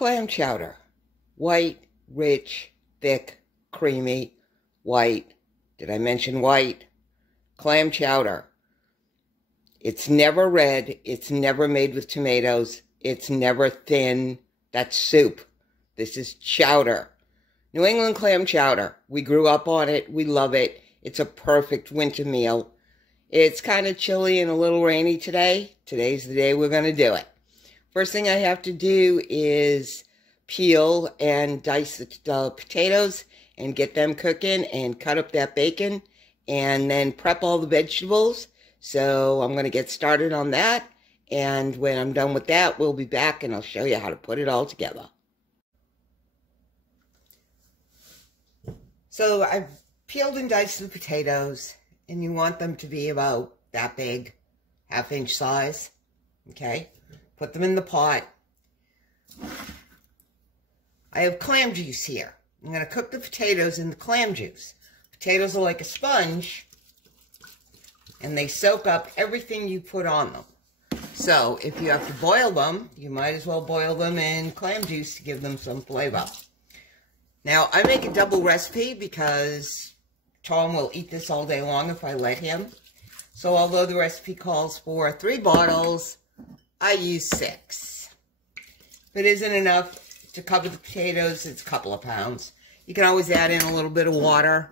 Clam chowder. White, rich, thick, creamy, white. Did I mention white? Clam chowder. It's never red. It's never made with tomatoes. It's never thin. That's soup. This is chowder. New England clam chowder. We grew up on it. We love it. It's a perfect winter meal. It's kind of chilly and a little rainy today. Today's the day we're going to do it. First thing I have to do is peel and dice the potatoes and get them cooking and cut up that bacon and then prep all the vegetables. So I'm going to get started on that. And when I'm done with that, we'll be back and I'll show you how to put it all together. So I've peeled and diced the potatoes, and you want them to be about that big, half-inch size, okay? Put them in the pot. I have clam juice here. I'm going to cook the potatoes in the clam juice. Potatoes are like a sponge, and they soak up everything you put on them. So if you have to boil them, you might as well boil them in clam juice to give them some flavor. Now, I make a double recipe because Tom will eat this all day long if I let him. So although the recipe calls for 3 bottles, I use 6. If it isn't enough to cover the potatoes, it's a couple of pounds. You can always add in a little bit of water.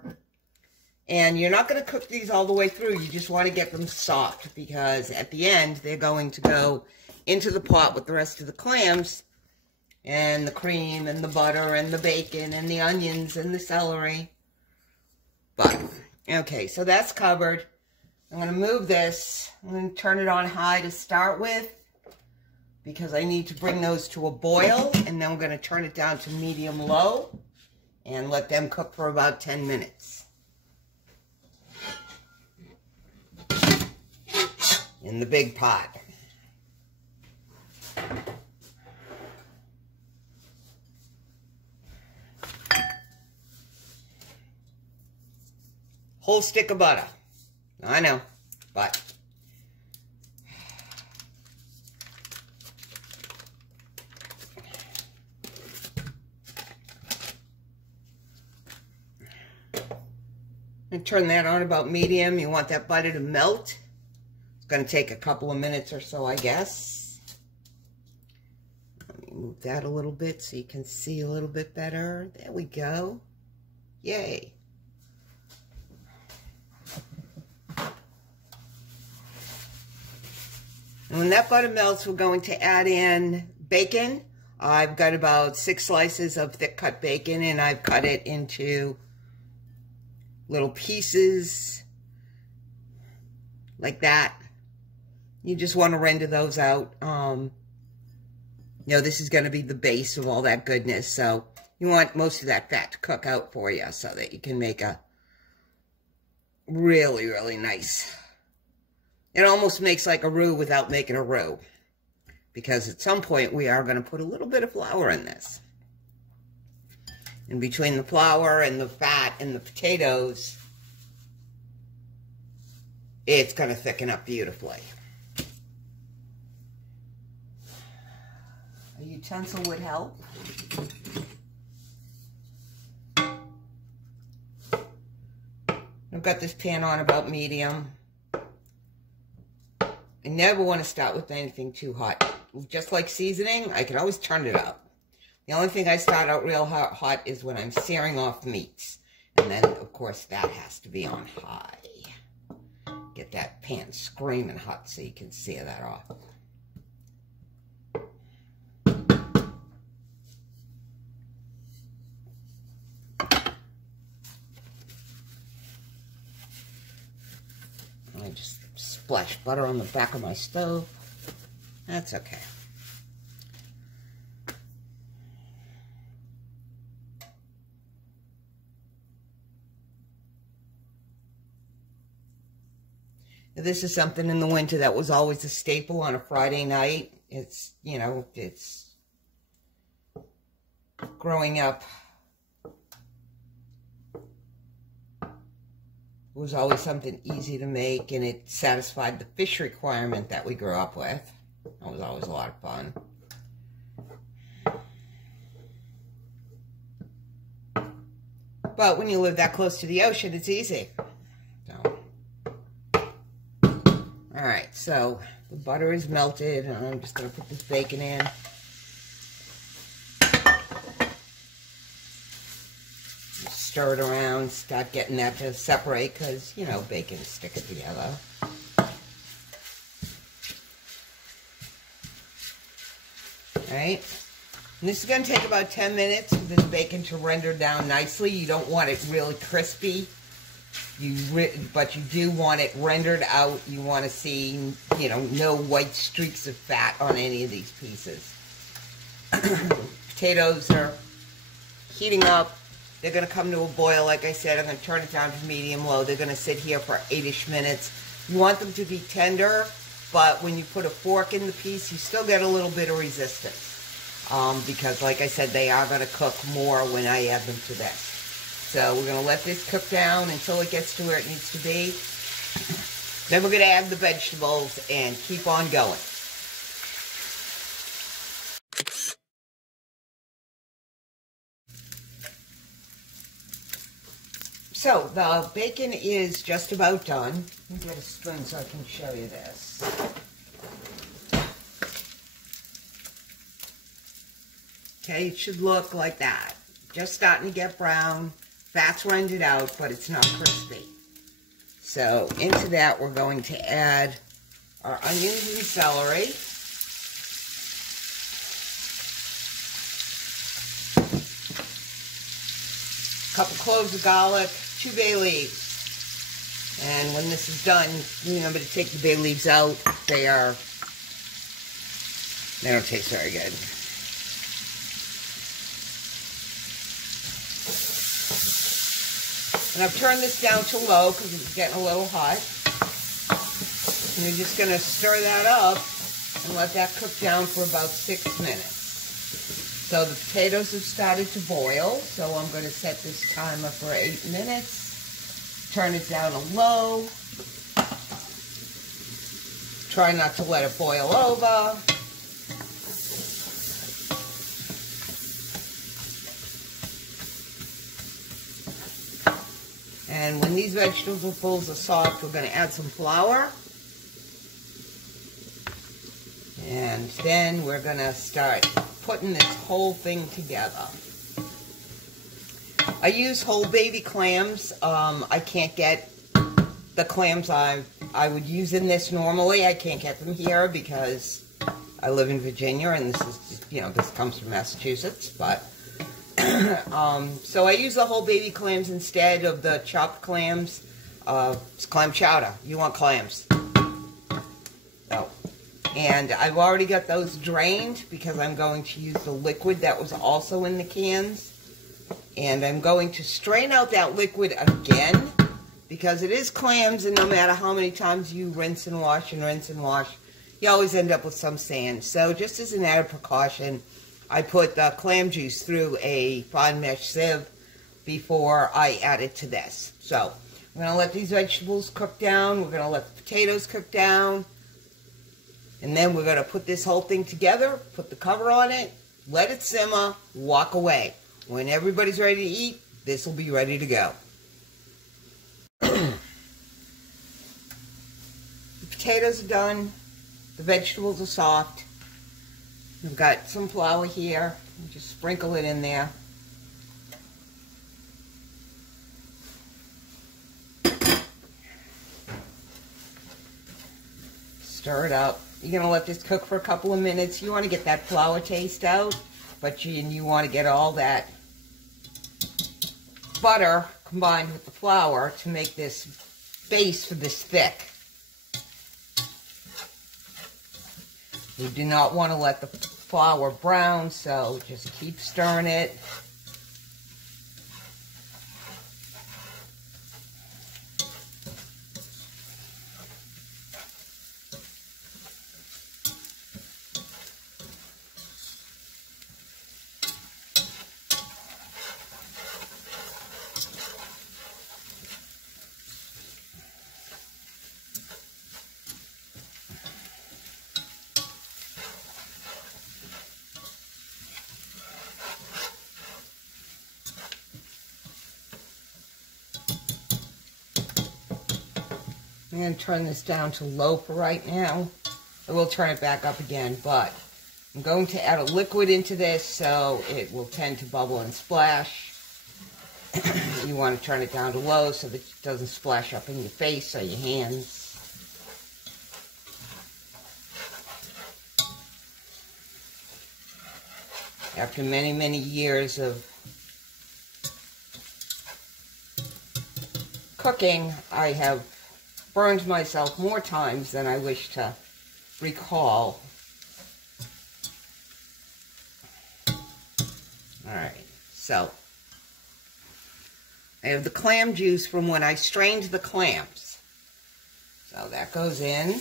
And you're not going to cook these all the way through. You just want to get them soft because at the end, they're going to go into the pot with the rest of the clams and the cream and the butter and the bacon and the onions and the celery. But, okay, so that's covered. I'm going to move this. I'm going to turn it on high to start with because I need to bring those to a boil, and then I'm going to turn it down to medium-low and let them cook for about 10 minutes. In the big pot. Whole stick of butter. I know, but and turn that on about medium. You want that butter to melt. It's going to take a couple of minutes or so, I guess. Let me move that a little bit so you can see a little bit better. There we go. Yay. And when that butter melts, we're going to add in bacon. I've got about 6 slices of thick cut bacon, and I've cut it into little pieces like that. You just want to render those out. You know, this is going to be the base of all that goodness, so you want most of that fat to cook out for you so that you can make a really, really nice. It almost makes like a roux without making a roux, because at some point we are going to put a little bit of flour in this. And between the flour and the fat and the potatoes, it's going to thicken up beautifully. A utensil would help. I've got this pan on about medium. I never want to start with anything too hot. Just like seasoning, I can always turn it up. The only thing I start out real hot is when I'm searing off meats. And then, of course, that has to be on high. Get that pan screaming hot so you can sear that off. I just splash butter on the back of my stove. That's okay. This is something in the winter that was always a staple on a Friday night. It's, you know, it's growing up. It was always something easy to make, and it satisfied the fish requirement that we grew up with. That was always a lot of fun. But when you live that close to the ocean, it's easy. So. Alright, so the butter is melted, and I'm just going to put this bacon in. Stir it around, start getting that to separate, because, you know, bacon sticks together. Alright, and this is going to take about 10 minutes for this bacon to render down nicely. You don't want it really crispy, but you do want it rendered out. You want to see, you know, no white streaks of fat on any of these pieces. Potatoes are heating up. They're going to come to a boil. Like I said, I'm going to turn it down to medium-low. They're going to sit here for 8-ish minutes. You want them to be tender, but when you put a fork in the piece, you still get a little bit of resistance. Because, like I said, they are going to cook more when I add them to this. So we're going to let this cook down until it gets to where it needs to be. Then we're going to add the vegetables and keep on going. So, the bacon is just about done. Let me get a spoon so I can show you this. Okay, it should look like that. Just starting to get brown. Fat's rendered out, but it's not crispy. So, into that we're going to add our onions and celery. A couple cloves of garlic. 2 bay leaves. And when this is done, remember to take the bay leaves out. They don't taste very good. And I've turned this down to low because it's getting a little hot. And you're just going to stir that up and let that cook down for about 6 minutes. So the potatoes have started to boil, so I'm going to set this timer for 8 minutes. Turn it down to low. Try not to let it boil over. And when these vegetables are soft, we're going to add some flour. And then we're going to start putting this whole thing together. I use whole baby clams. I can't get the clams I would use in this normally. I can't get them here because I live in Virginia and this is, you know, this comes from Massachusetts. But so I use the whole baby clams instead of the chopped clams. It's clam chowder. You want clams. Oh. And I've already got those drained because I'm going to use the liquid that was also in the cans. And I'm going to strain out that liquid again because it is clams, and no matter how many times you rinse and wash, you always end up with some sand. So just as an added precaution, I put the clam juice through a fine mesh sieve before I add it to this. So I'm going to let these vegetables cook down. We're going to let the potatoes cook down. And then we're going to put this whole thing together, put the cover on it, let it simmer, walk away. When everybody's ready to eat, this will be ready to go. The potatoes are done. The vegetables are soft. We've got some flour here. Just sprinkle it in there. Stir it up. You're going to let this cook for a couple of minutes. You want to get that flour taste out, but you want to get all that butter combined with the flour to make this base for this thick. You do not want to let the flour brown, so just keep stirring it. I'm going to turn this down to low for right now. I will turn it back up again, but I'm going to add a liquid into this so it will tend to bubble and splash. You want to turn it down to low so that it doesn't splash up in your face or your hands. After many, many years of cooking, I have burned myself more times than I wish to recall. Alright, so I have the clam juice from when I strained the clams. So that goes in.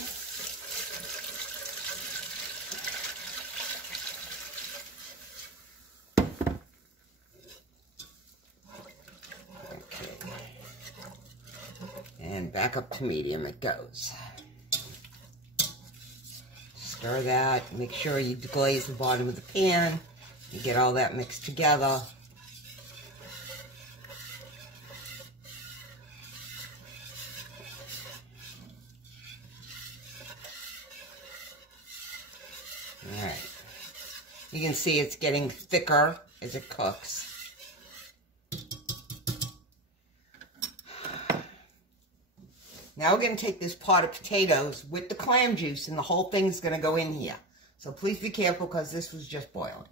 And back up to medium it goes. Stir that. Make sure you deglaze the bottom of the pan. You get all that mixed together. Alright. You can see it's getting thicker as it cooks. Now we're going to take this pot of potatoes with the clam juice, and the whole thing's going to go in here. So please be careful because this was just boiling.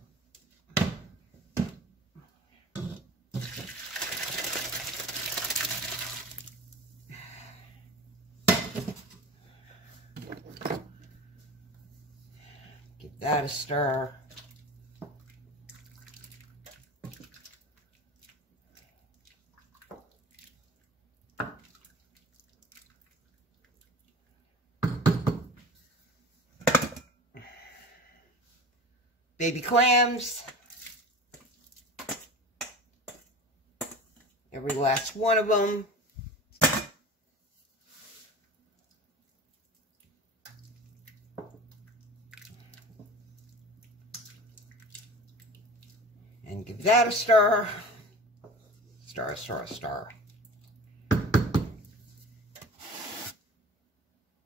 Give that a stir. Baby clams, every last one of them. And give that a stir. Stir, stir, stir.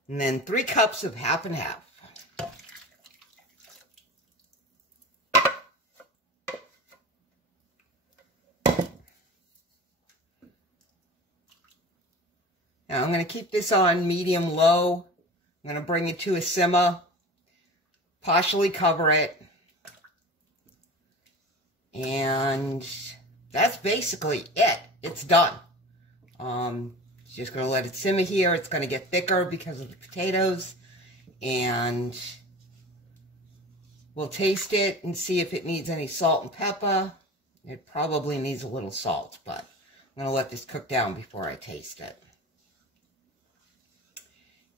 And then 3 cups of half and half. Now I'm going to keep this on medium-low. I'm going to bring it to a simmer, partially cover it, and that's basically it. It's done. Just going to let it simmer here. It's going to get thicker because of the potatoes, and we'll taste it and see if it needs any salt and pepper. It probably needs a little salt, but I'm going to let this cook down before I taste it.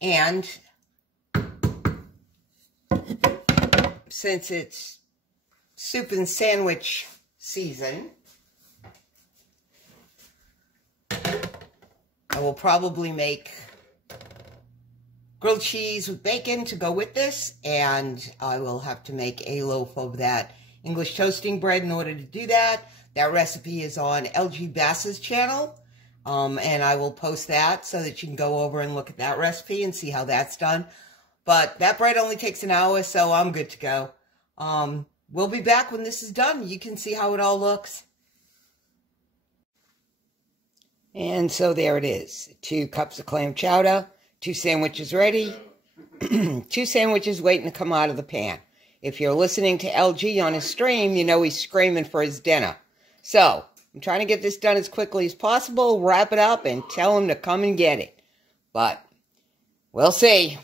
And since it's soup and sandwich season, I will probably make grilled cheese with bacon to go with this, and I will have to make a loaf of that English toasting bread in order to do that. That recipe is on LG Bass's channel. And I will post that so that you can go over and look at that recipe and see how that's done. But that bread only takes an hour, so I'm good to go. We'll be back when this is done. You can see how it all looks. And so there it is. 2 cups of clam chowder, 2 sandwiches ready, 2 sandwiches waiting to come out of the pan. If you're listening to LG on his stream, you know he's screaming for his dinner. So I'm trying to get this done as quickly as possible, wrap it up, and tell him to come and get it. But we'll see.